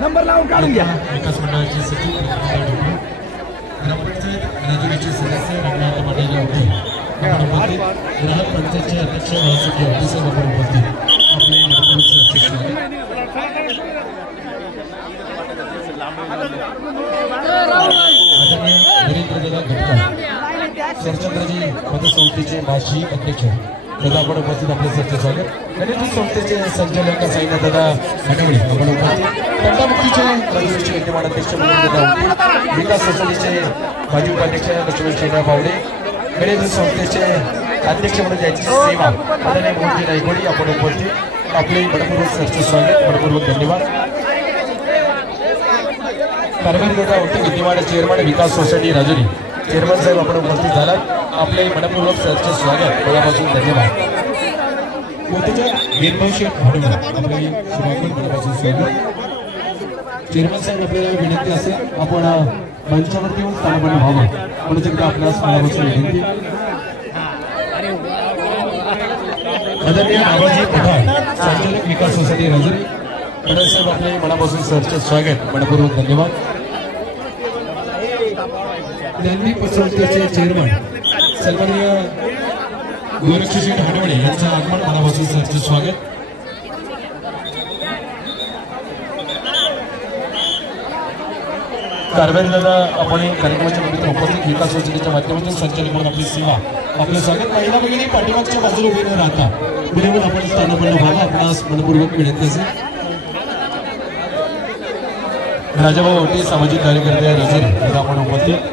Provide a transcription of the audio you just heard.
Number लावून काढून घ्या. विकास मंडळाचे सचिव ग्रामपंचायत राजुरीचे सदस्य रंगनाथ पाटील उपस्थित ग्राहक पंचायतचे अध्यक्ष वासुदेव ऑफिसर उपस्थित आपले मनपूर्वक आदरणीय वीरेंद्रदादा गटकर सरचंद्रजी पतसंस्थेचे माजी अध्यक्ष दादा आपण उपस्थित आपले सरचे स्वागत. गणेश संस्थेचे संचालक साईनाथदादा हटवळे आपण उपस्थित. तंटामुक्तीचे राजूरचे विद्यमान अध्यक्ष म्हणून दादा विकास सोसायटीचे माजी उपाध्यक्ष लक्ष्मण बावडे. गणेश संस्थेचे अध्यक्ष म्हणून त्यांची सेवा आदरणीय मोहनजी नायकोडी आपण उपस्थित आपले मनपूर्वक सरचे स्वागत मनपूर्वक धन्यवाद. कारभारी दादा होते विद्यमान चेअरमन विकास सोसायटी राजुरी चेअरमन साहेब आपण उपस्थित झालात आपले मनपूर्वक सरचे स्वागत मनापासून धन्यवाद. चेअरमन साहेब आपल्याला विनंती असेल आपण मंचावरती येऊन स्थानापन्न व्हावं म्हणून एकदा आपल्यास मनापासून विनंती. आदरणीय आबाजी पठाण संचालक विकास सोसायटी राजुरी पठाण साहेब आपले मनापासून सरचे स्वागत मनपूर्वक धन्यवाद. गांधी पतसंस्थेचे चेअरमन सन्माननीय गोरक्षशेठ हडवळे यांचं आगमन मनापासून सरचे स्वागत. कारभारी दादा आपण कार्यक्रमाच्या निमित्त उपस्थित विकास सोसायटीच्या माध्यमातून संचालक म्हणून आपली सेवा आपलं स्वागत. महिला भगिनी पाठीमागच्या बाजूला उभी न राहता बिलकुल आपण स्थानापन्न व्हावं आपणास मनपूर्वक विनंती असेल. राजाभाऊ होते सामाजिक कार्यकर्ते राजुरी आपण उपस्थित